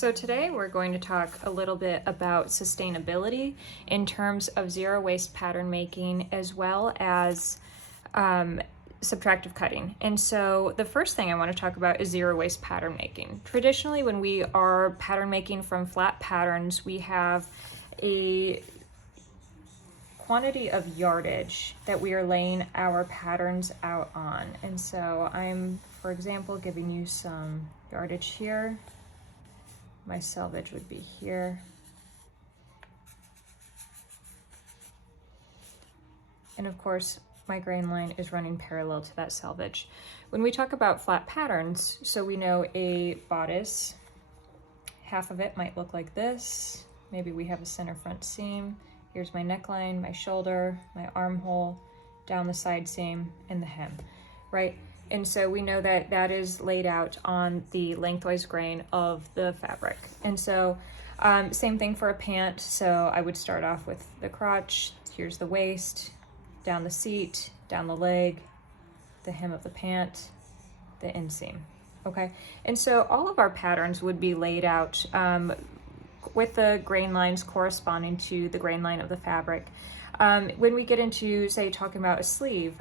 So today we're going to talk a little bit about sustainability in terms of zero waste pattern making as well as subtractive cutting. And so the first thing I want to talk about is zero waste pattern making. Traditionally, when we are pattern making from flat patterns, we have a quantity of yardage that we are laying our patterns out on. And so I'm, for example, giving you some yardage here. My selvage would be here. And of course, my grain line is running parallel to that selvage. When we talk about flat patterns, so we know a bodice, half of it might look like this. Maybe we have a center front seam. Here's my neckline, my shoulder, my armhole, down the side seam, and the hem, right? And so we know that that is laid out on the lengthwise grain of the fabric. And so same thing for a pant. So I would start off with the crotch, here's the waist, down the seat, down the leg, the hem of the pant, the inseam, okay? And so all of our patterns would be laid out with the grain lines corresponding to the grain line of the fabric. When we get into, say, talking about a sleeve,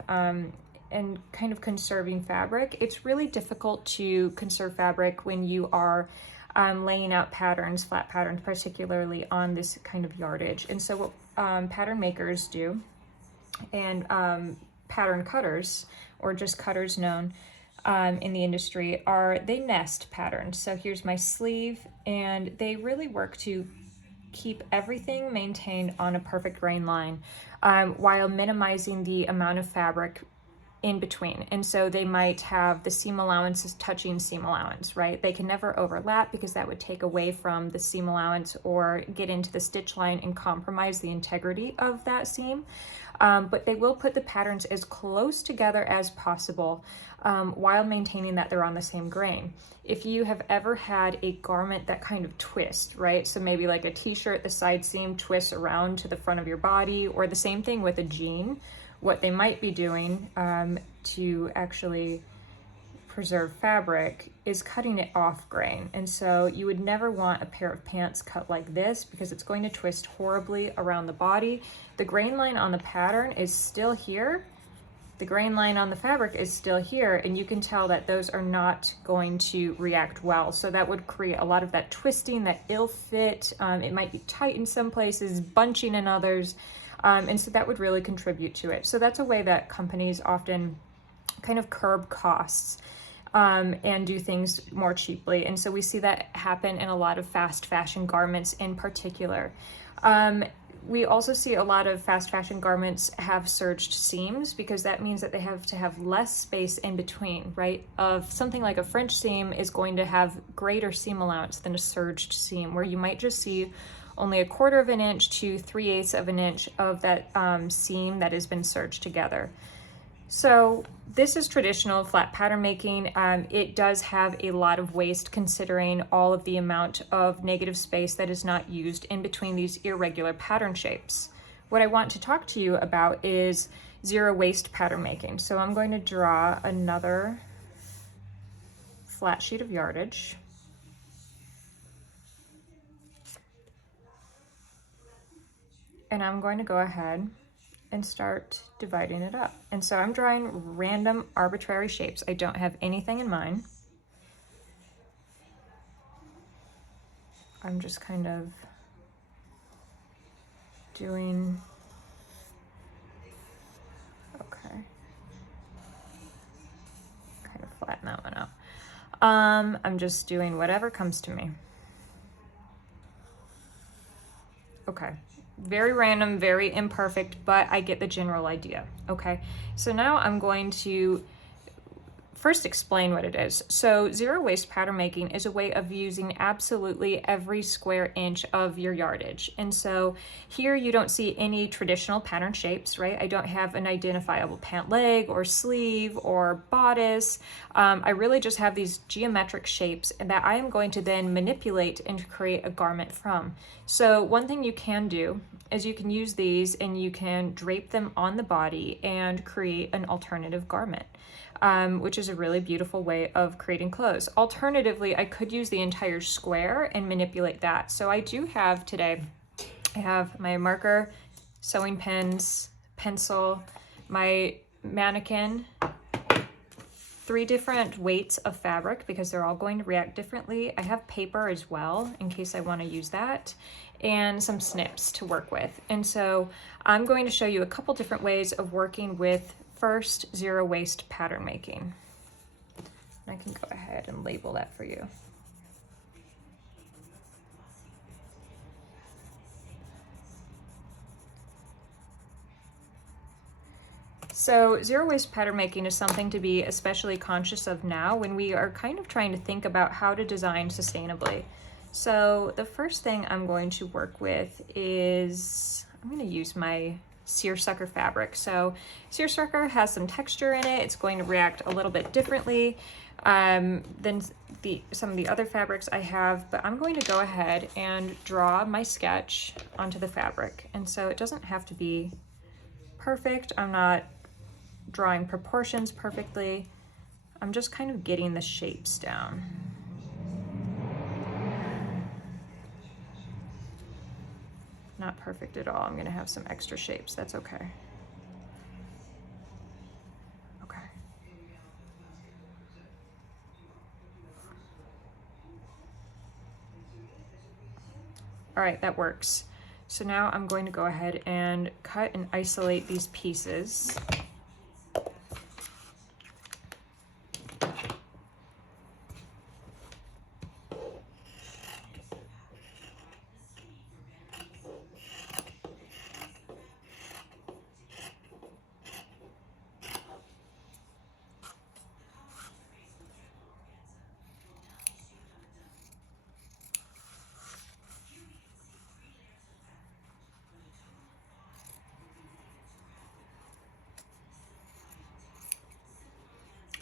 and kind of conserving fabric, it's really difficult to conserve fabric when you are laying out patterns, flat patterns, particularly on this kind of yardage. And so what pattern makers do, and pattern cutters, or just cutters known in the industry, are they nest patterns. So here's my sleeve, and they really work to keep everything maintained on a perfect grain line while minimizing the amount of fabric in between. And so they might have the seam allowances touching seam allowance, right? They can never overlap because that would take away from the seam allowance or get into the stitch line and compromise the integrity of that seam. But they will put the patterns as close together as possible while maintaining that they're on the same grain. If you have ever had a garment that kind of twists, right? So maybe like a t-shirt, the side seam twists around to the front of your body, or the same thing with a jean. What they might be doing to actually preserve fabric is cutting it off grain. And so you would never want a pair of pants cut like this because it's going to twist horribly around the body. The grain line on the pattern is still here. The grain line on the fabric is still here, and you can tell that those are not going to react well. So that would create a lot of that twisting, that ill fit. It might be tight in some places, bunching in others. And so that would really contribute to it. So that's a way that companies often kind of curb costs and do things more cheaply. And so we see that happen in a lot of fast fashion garments in particular. We also see a lot of fast fashion garments have surged seams because that means that they have to have less space in between, right? Of something like a French seam is going to have greater seam allowance than a surged seam, where you might just see only 1/4 of an inch to 3/8 of an inch of that seam that has been serged together. So this is traditional flat pattern making. It does have a lot of waste considering all of the amount of negative space that is not used in between these irregular pattern shapes. What I want to talk to you about is zero waste pattern making. So I'm going to draw another flat sheet of yardage. And I'm going to go ahead and start dividing it up. And so I'm drawing random arbitrary shapes. I don't have anything in mind. I'm just kind of doing, okay, kind of flatten that one out. I'm just doing whatever comes to me. Okay. Very random, very imperfect, but I get the general idea, okay? So now I'm going to first explain what it is. So zero waste pattern making is a way of using absolutely every square inch of your yardage. And so here you don't see any traditional pattern shapes, right? I don't have an identifiable pant leg or sleeve or bodice. I really just have these geometric shapes that I am going to then manipulate and create a garment from. So one thing you can do is you can use these and you can drape them on the body and create an alternative garment. which is a really beautiful way of creating clothes. Alternatively, I could use the entire square and manipulate that. So I do have today, I have my marker, sewing pins, pencil, my mannequin, 3 different weights of fabric because they're all going to react differently. I have paper as well in case I want to use that, and some snips to work with. And so I'm going to show you a couple different ways of working with first zero waste pattern making. I can go ahead and label that for you. So zero waste pattern making is something to be especially conscious of now when we are kind of trying to think about how to design sustainably. So the first thing I'm going to work with is, I'm going to use my seersucker fabric. So seersucker has some texture in it. It's going to react a little bit differently than some of the other fabrics I have, but I'm going to go ahead and draw my sketch onto the fabric. And so it doesn't have to be perfect. I'm not drawing proportions perfectly. I'm just kind of getting the shapes down. Not perfect at all. I'm going to have some extra shapes. That's okay. Okay. All right, that works. So now I'm going to go ahead and cut and isolate these pieces.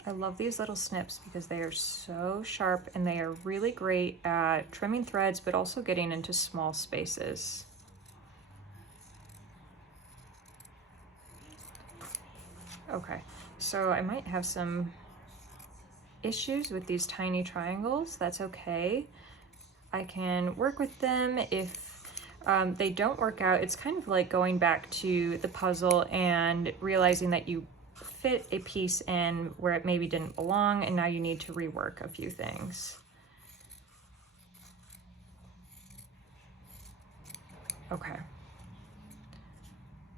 I love these little snips because they are so sharp and they are really great at trimming threads, but also getting into small spaces. Okay, so I might have some issues with these tiny triangles. That's okay. I can work with them. If they don't work out, it's kind of like going back to the puzzle and realizing that you fit a piece in where it maybe didn't belong, and now you need to rework a few things. Okay.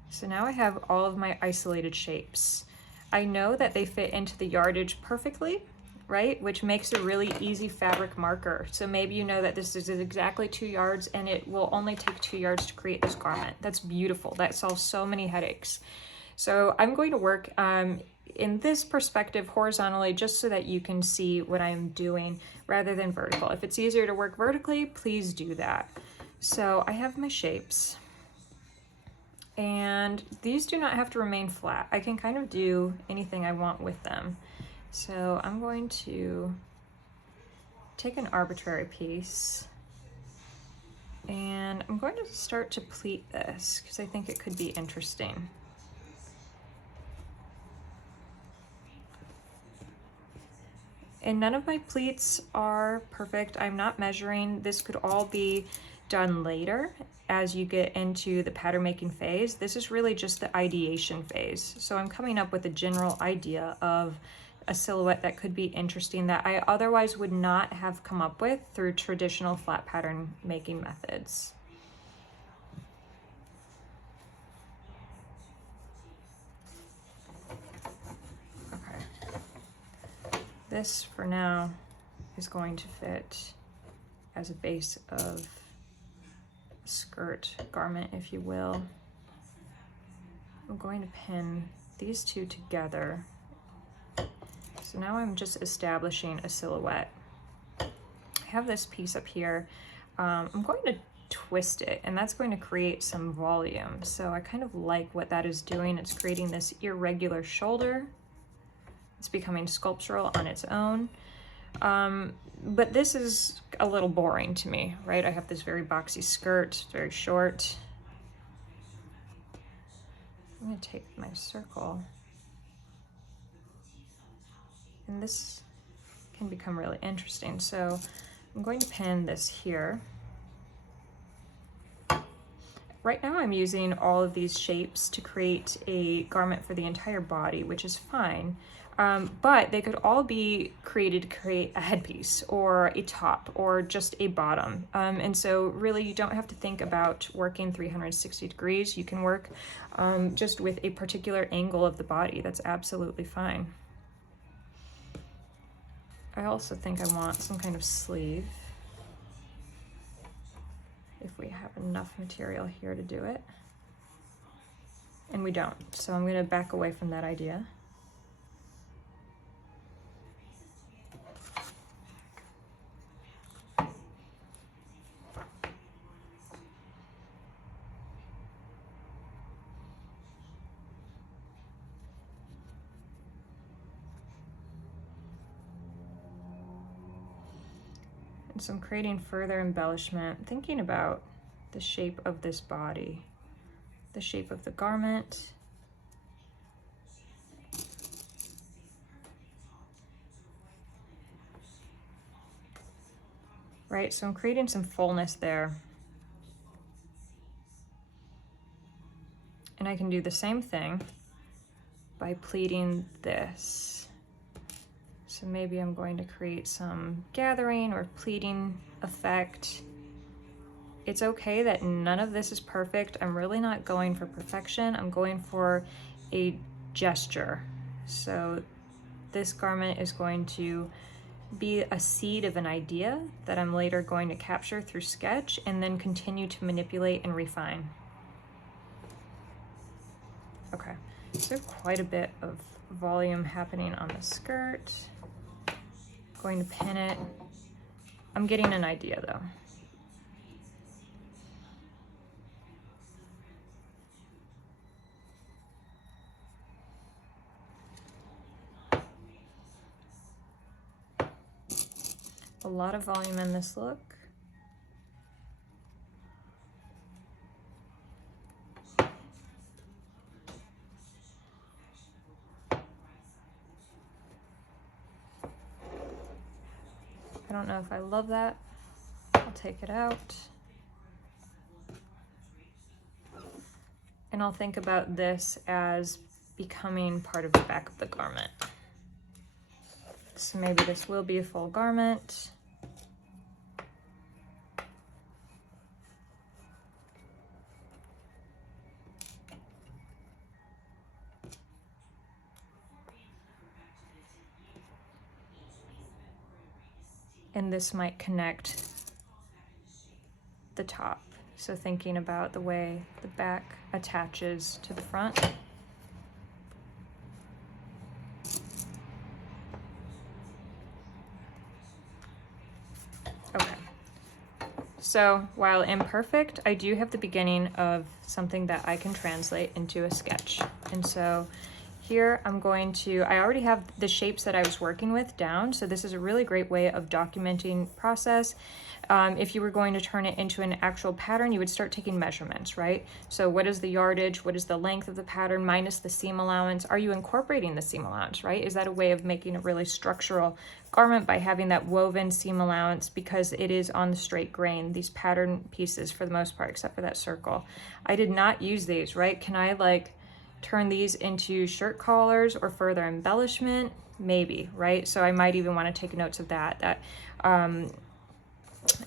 So now I have all of my isolated shapes. I know that they fit into the yardage perfectly, right? Which makes a really easy fabric marker. So maybe you know that this is exactly 2 yards and it will only take 2 yards to create this garment. That's beautiful. That solves so many headaches. So I'm going to work in this perspective horizontally just so that you can see what I'm doing rather than vertical. If it's easier to work vertically, please do that. So I have my shapes. And these do not have to remain flat. I can kind of do anything I want with them. So I'm going to take an arbitrary piece and I'm going to start to pleat this because I think it could be interesting. And none of my pleats are perfect. I'm not measuring. This could all be done later as you get into the pattern making phase. This is really just the ideation phase. So I'm coming up with a general idea of a silhouette that could be interesting that I otherwise would not have come up with through traditional flat pattern making methods. This, for now, is going to fit as a base of skirt garment, if you will. I'm going to pin these two together. So now I'm just establishing a silhouette. I have this piece up here. I'm going to twist it, and that's going to create some volume. So I kind of like what that is doing. It's creating this irregular shoulder. It's becoming sculptural on its own. But this is a little boring to me, right? I have this very boxy skirt, very short. I'm gonna take my circle. And this can become really interesting. So I'm going to pin this here. Right now I'm using all of these shapes to create a garment for the entire body, which is fine. But they could all be created to create a headpiece or a top or just a bottom. And so really you don't have to think about working 360 degrees. You can work just with a particular angle of the body. That's absolutely fine. I also think I want some kind of sleeve, if we have enough material here to do it. And we don't, so I'm gonna back away from that idea. And so I'm creating further embellishment, thinking about the shape of this body, the shape of the garment. Right, so I'm creating some fullness there. And I can do the same thing by pleating this. So maybe I'm going to create some gathering or pleating effect. It's okay that none of this is perfect. I'm really not going for perfection. I'm going for a gesture. So this garment is going to be a seed of an idea that I'm later going to capture through sketch and then continue to manipulate and refine. Okay, so quite a bit of volume happening on the skirt. Going to pin it. I'm getting an idea though. A lot of volume in this look. I don't know if I love that. I'll take it out. And I'll think about this as becoming part of the back of the garment. So maybe this will be a full garment. And this might connect the top. So thinking about the way the back attaches to the front. Okay. So while imperfect, I do have the beginning of something that I can translate into a sketch. And so here I'm going to, I already have the shapes that I was working with down, so this is a really great way of documenting process. If you were going to turn it into an actual pattern, you would start taking measurements, right? So what is the yardage? What is the length of the pattern minus the seam allowance? Are you incorporating the seam allowance, right? Is that a way of making a really structural garment by having that woven seam allowance because it is on the straight grain, these pattern pieces for the most part, except for that circle. I did not use these, right? Can I like turn these into shirt collars or further embellishment? Maybe, right? So I might even want to take notes of that,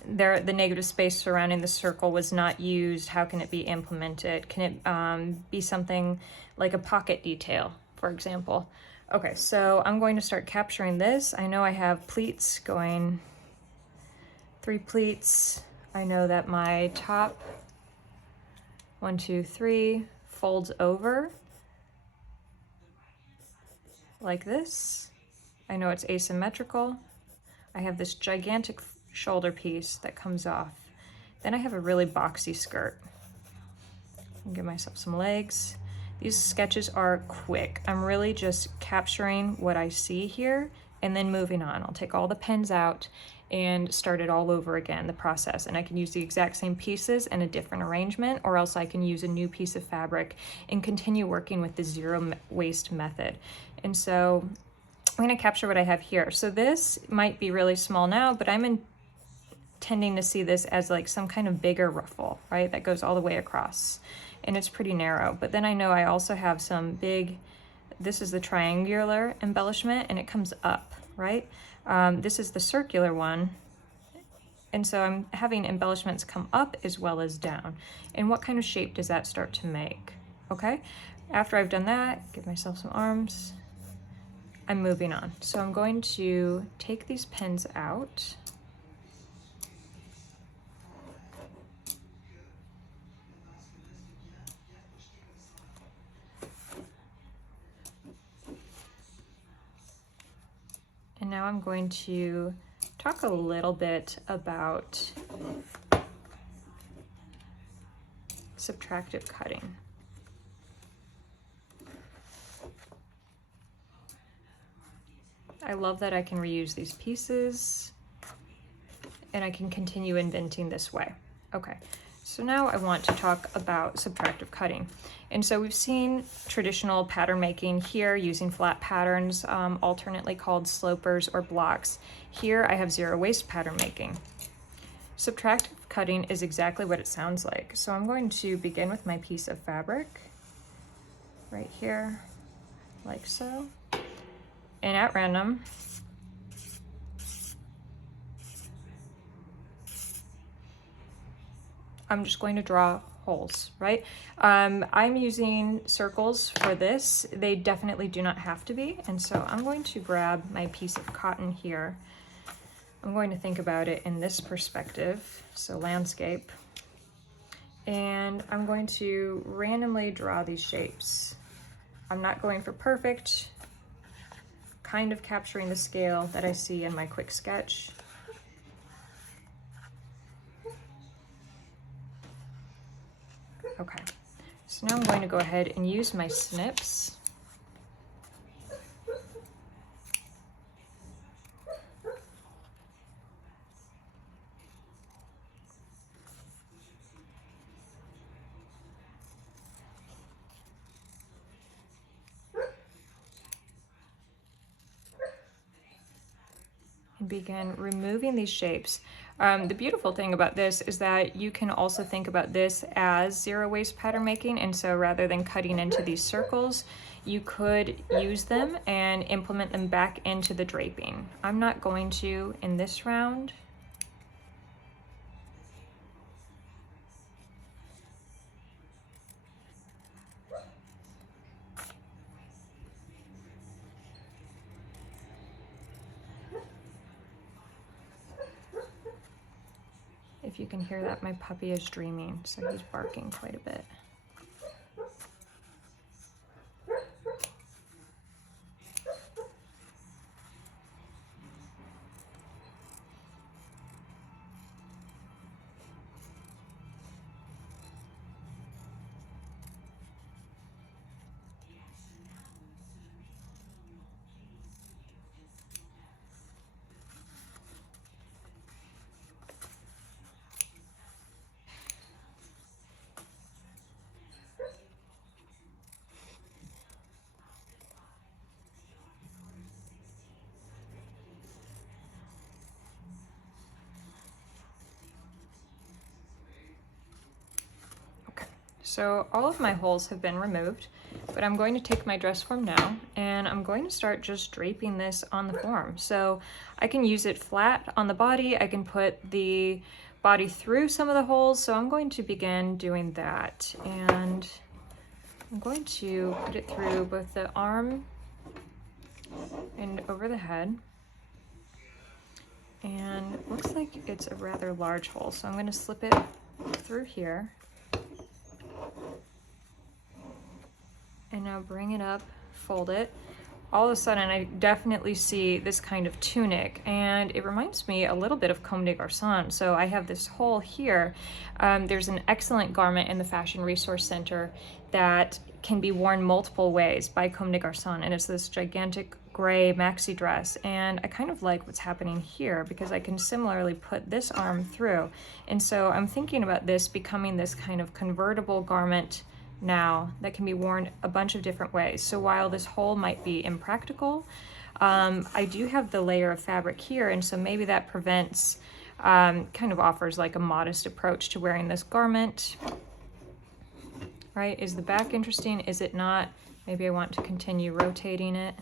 the negative space surrounding the circle was not used. How can it be implemented? Can it be something like a pocket detail, for example? Okay, so I'm going to start capturing this. I know I have pleats going, 3 pleats. I know that my top, 1, 2, 3, folds over like this. I know it's asymmetrical. I have this gigantic shoulder piece that comes off. Then I have a really boxy skirt. I'll give myself some legs. These sketches are quick. I'm really just capturing what I see here and then moving on. I'll take all the pins out and start it all over again, the process. And I can use the exact same pieces in a different arrangement, or else I can use a new piece of fabric and continue working with the zero waste method. And so I'm going to capture what I have here. So this might be really small now, but I'm intending to see this as like some kind of bigger ruffle, right? That goes all the way across, and it's pretty narrow. But then I know I also have some big, this is the triangular embellishment, and it comes up, right? This is the circular one. And so I'm having embellishments come up as well as down. And what kind of shape does that start to make? Okay, after I've done that, give myself some arms. I'm moving on. So I'm going to take these pins out. And now I'm going to talk a little bit about subtractive cutting. I love that I can reuse these pieces and I can continue inventing this way. Okay, so now I want to talk about subtractive cutting. And so we've seen traditional pattern making here using flat patterns, alternately called slopers or blocks. Here I have zero waste pattern making. Subtractive cutting is exactly what it sounds like. So I'm going to begin with my piece of fabric right here, like so. And at random, I'm just going to draw holes, right? I'm using circles for this. They definitely do not have to be. And so I'm going to grab my piece of cotton here. I'm going to think about it in this perspective, so landscape. And I'm going to randomly draw these shapes. I'm not going for perfect, kind of capturing the scale that I see in my quick sketch. Okay, so now I'm going to go ahead and use my snips. And begin removing these shapes. The beautiful thing about this is that you can also think about this as zero waste pattern making, and so rather than cutting into these circles, you could use them and implement them back into the draping. I'm not going to in this round. If you can hear that, my puppy is dreaming, so he's barking quite a bit. So all of my holes have been removed, but I'm going to take my dress form now and I'm going to start just draping this on the form. So I can use it flat on the body. I can put the body through some of the holes. So I'm going to begin doing that. And I'm going to put it through both the arm and over the head. And it looks like it's a rather large hole. So I'm going to slip it through here. And now bring it up, fold it. All of a sudden, I definitely see this kind of tunic, and it reminds me a little bit of Comme des Garçons. So I have this hole here. There's an excellent garment in the Fashion Resource Center that can be worn multiple ways by Comme des Garçons, and it's this gigantic gray maxi dress. And I kind of like what's happening here because I can similarly put this arm through. And so I'm thinking about this becoming this kind of convertible garment now that can be worn a bunch of different ways. So while this hole might be impractical, I do have the layer of fabric here, and so maybe that prevents, kind of offers like a modest approach to wearing this garment. Right, is the back interesting? Is it not? Maybe I want to continue rotating it.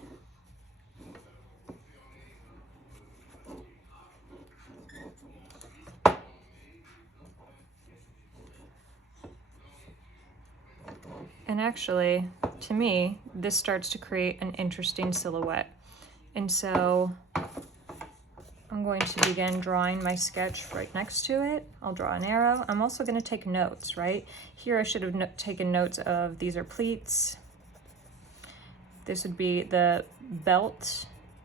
And actually, to me, this starts to create an interesting silhouette. And so I'm going to begin drawing my sketch right next to it. I'll draw an arrow. I'm also going to take notes, right? Here I should have taken notes of, these are pleats. This would be the belt,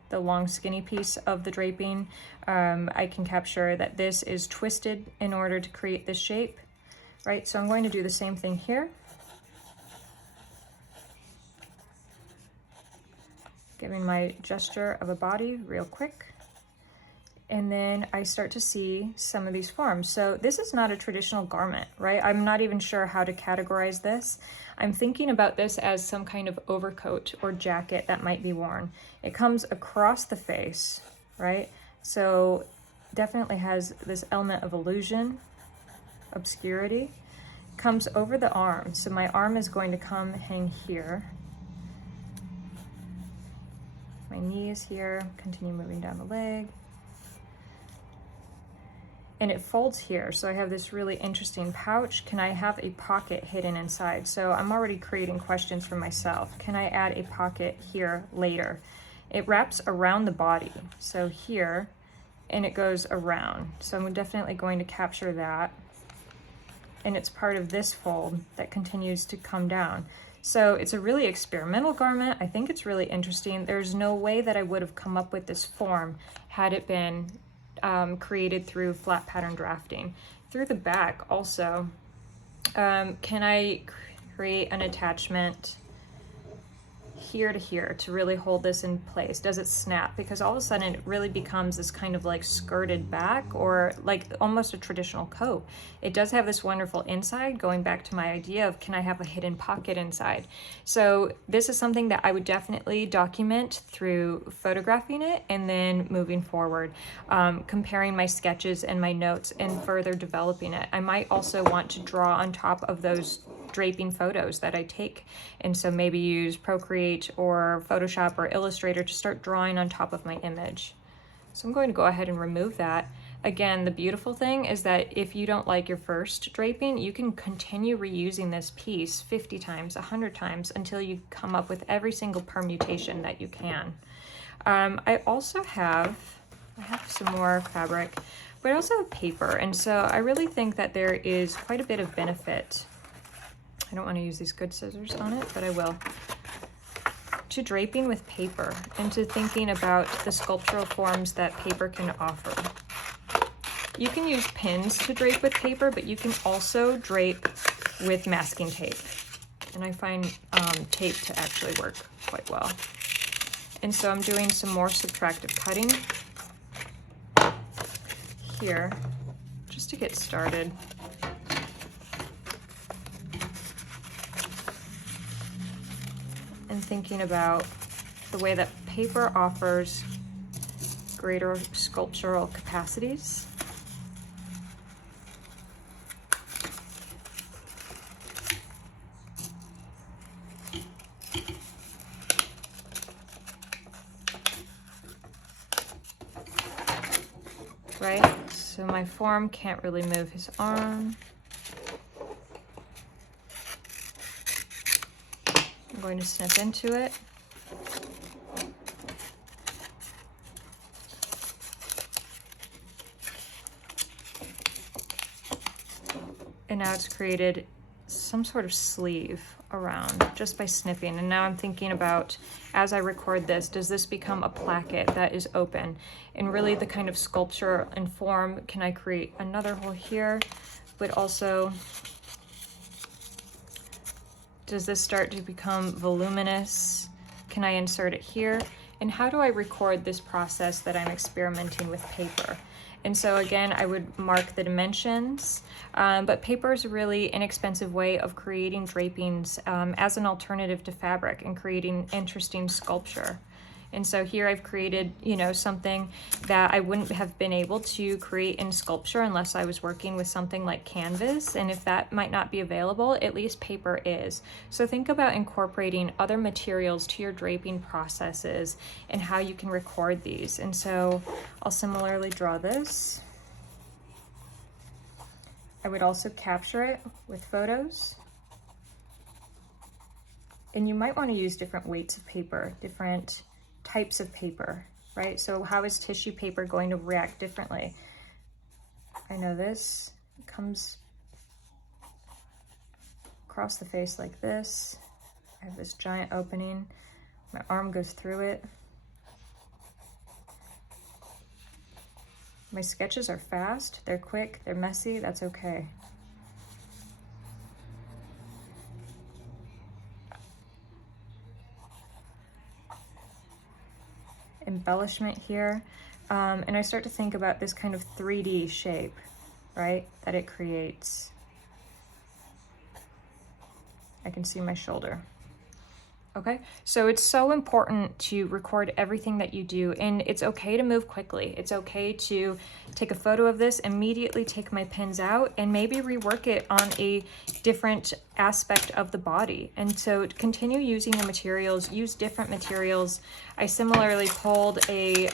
the long skinny piece of the draping. I can capture that this is twisted in order to create this shape, right? So I'm going to do the same thing here. Giving my gesture of a body real quick. And then I start to see some of these forms. So this is not a traditional garment, right? I'm not even sure how to categorize this. I'm thinking about this as some kind of overcoat or jacket that might be worn. It comes across the face, right? So definitely has this element of illusion, obscurity. Comes over the arm. So my arm is going to come hang here. My knee is here, continue moving down the leg. And it folds here, so I have this really interesting pouch. Can I have a pocket hidden inside? So I'm already creating questions for myself. Can I add a pocket here later? It wraps around the body, so here, and it goes around. So I'm definitely going to capture that. And it's part of this fold that continues to come down. So it's a really experimental garment. I think it's really interesting. There's no way that I would have come up with this form had it been created through flat pattern drafting. Through the back also, can I create an attachment here to here to really hold this in place? Does it snap? Because all of a sudden it really becomes this kind of like skirted back, or like almost a traditional coat. It does have this wonderful inside, going back to my idea of, can I have a hidden pocket inside? So this is something that I would definitely document through photographing it and then moving forward, comparing my sketches and my notes and further developing it. I might also want to draw on top of those draping photos that I take, and so maybe use Procreate or Photoshop or Illustrator to start drawing on top of my image. So I'm going to go ahead and remove that. Again, the beautiful thing is that if you don't like your first draping, you can continue reusing this piece 50 times, 100 times until you come up with every single permutation that you can. I have some more fabric, but I also have paper, and so I really think that there is quite a bit of benefit. I don't want to use these good scissors on it, but I will. To draping with paper and to thinking about the sculptural forms that paper can offer. You can use pins to drape with paper, but you can also drape with masking tape. And I find tape to actually work quite well. And so I'm doing some more subtractive cutting here just to get started. And thinking about the way that paper offers greater sculptural capacities. Right? So my form can't really move his arm. I'm going to snip into it. And now it's created some sort of sleeve around just by snipping. And now I'm thinking about, as I record this, does this become a placket that is open? And really the kind of sculpture and form, can I create another hole here, but also does this start to become voluminous? Can I insert it here? And how do I record this process that I'm experimenting with paper? And so again, I would mark the dimensions, but paper is a really inexpensive way of creating drapings as an alternative to fabric and creating interesting sculpture. And so here I've created, you know, something that I wouldn't have been able to create in sculpture unless I was working with something like canvas. And if that might not be available, at least paper is. So think about incorporating other materials to your draping processes and how you can record these. And so I'll similarly draw this. I would also capture it with photos. And you might want to use different weights of paper, different types of paper, right? So how is tissue paper going to react differently? I know this comes across the face like this. I have this giant opening. My arm goes through it. My sketches are fast, they're quick, they're messy, that's okay. Embellishment here. And I start to think about this kind of 3D shape, right, that it creates. I can see my shoulder. Okay, so it's so important to record everything that you do, and it's okay to move quickly. It's okay to take a photo of this, immediately take my pins out, and maybe rework it on a different aspect of the body. And so continue using your materials, use different materials. I similarly pulled a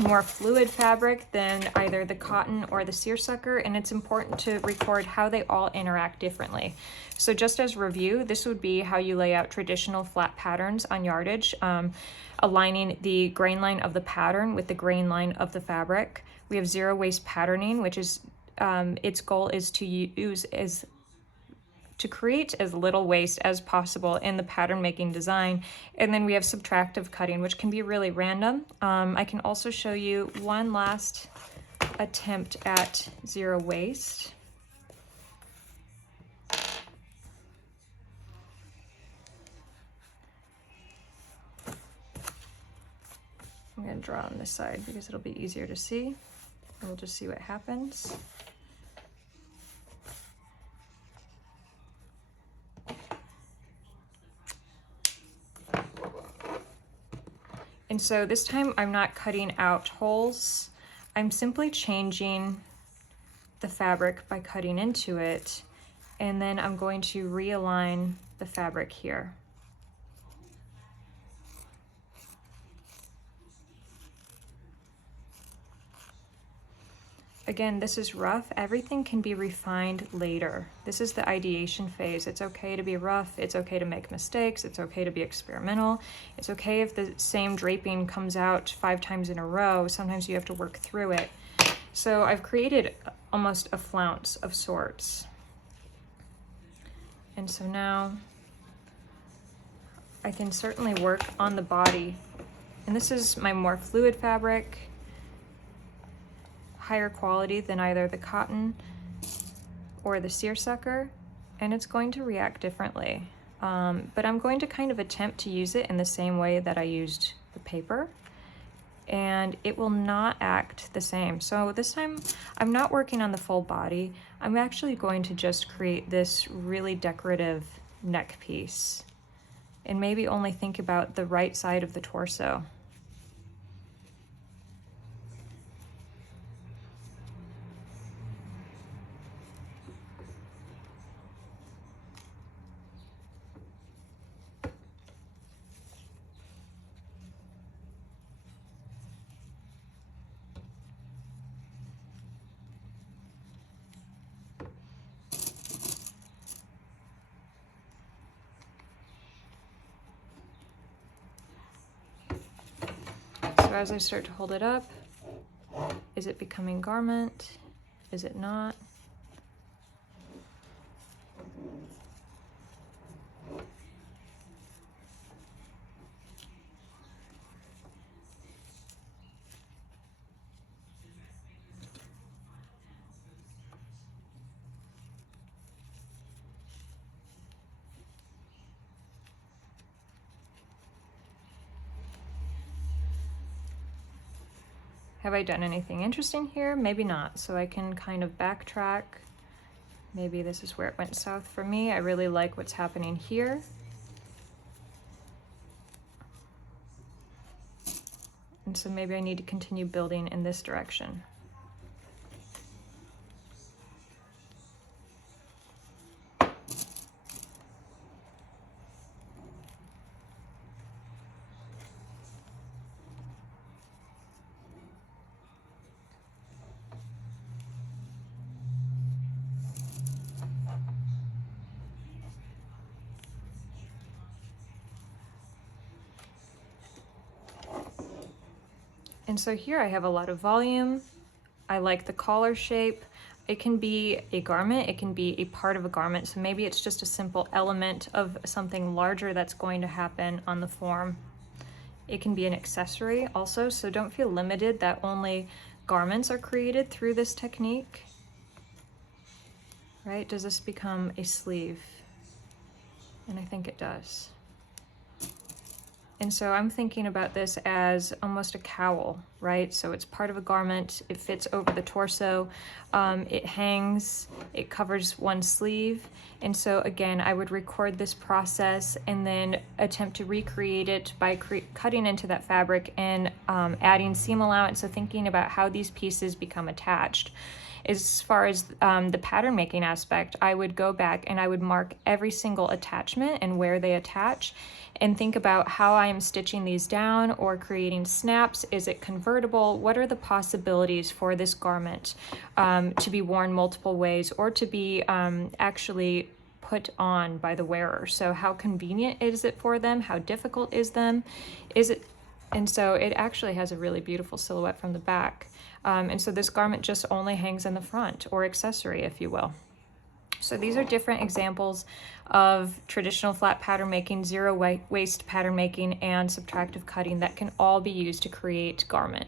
more fluid fabric than either the cotton or the seersucker, and it's important to record how they all interact differently. So just as review, this would be how you lay out traditional flat patterns on yardage, aligning the grain line of the pattern with the grain line of the fabric. We have zero waste patterning, which is its goal is to create as little waste as possible in the pattern making design. And then we have subtractive cutting, which can be really random. I can also show you one last attempt at zero waste. I'm going to draw on this side because it'll be easier to see. And we'll just see what happens. And so this time I'm not cutting out holes. I'm simply changing the fabric by cutting into it. And then I'm going to realign the fabric here. Again, this is rough. Everything can be refined later. This is the ideation phase. It's okay to be rough. It's okay to make mistakes. It's okay to be experimental. It's okay if the same draping comes out 5 times in a row. Sometimes you have to work through it. So I've created almost a flounce of sorts. And so now I can certainly work on the body. And this is my more fluid fabric, higher quality than either the cotton or the seersucker, and it's going to react differently. But I'm going to kind of attempt to use it in the same way that I used the paper, and it will not act the same. So this time I'm not working on the full body. I'm actually going to just create this really decorative neck piece and maybe only think about the right side of the torso. So as I start to hold it up, is it becoming garment? Is it not? Have I done anything interesting here? Maybe not. So I can kind of backtrack. Maybe this is where it went south for me. I really like what's happening here. And so maybe I need to continue building in this direction. And so here I have a lot of volume. I like the collar shape. It can be a garment, it can be a part of a garment. So maybe it's just a simple element of something larger that's going to happen on the form. It can be an accessory also, so don't feel limited that only garments are created through this technique. Right? Does this become a sleeve? And I think it does. And so I'm thinking about this as almost a cowl, right? So it's part of a garment, it fits over the torso, it hangs, it covers one sleeve. And so again, I would record this process and then attempt to recreate it by cutting into that fabric and adding seam allowance. So thinking about how these pieces become attached. As far as the pattern making aspect, I would go back and I would mark every single attachment and where they attach and think about how I am stitching these down or creating snaps. Is it convertible? What are the possibilities for this garment to be worn multiple ways or to be actually put on by the wearer? So how convenient is it for them? How difficult is it? And so it actually has a really beautiful silhouette from the back. And so this garment just only hangs in the front, or accessory, if you will. So these are different examples of traditional flat pattern making, zero waste pattern making, and subtractive cutting that can all be used to create garment.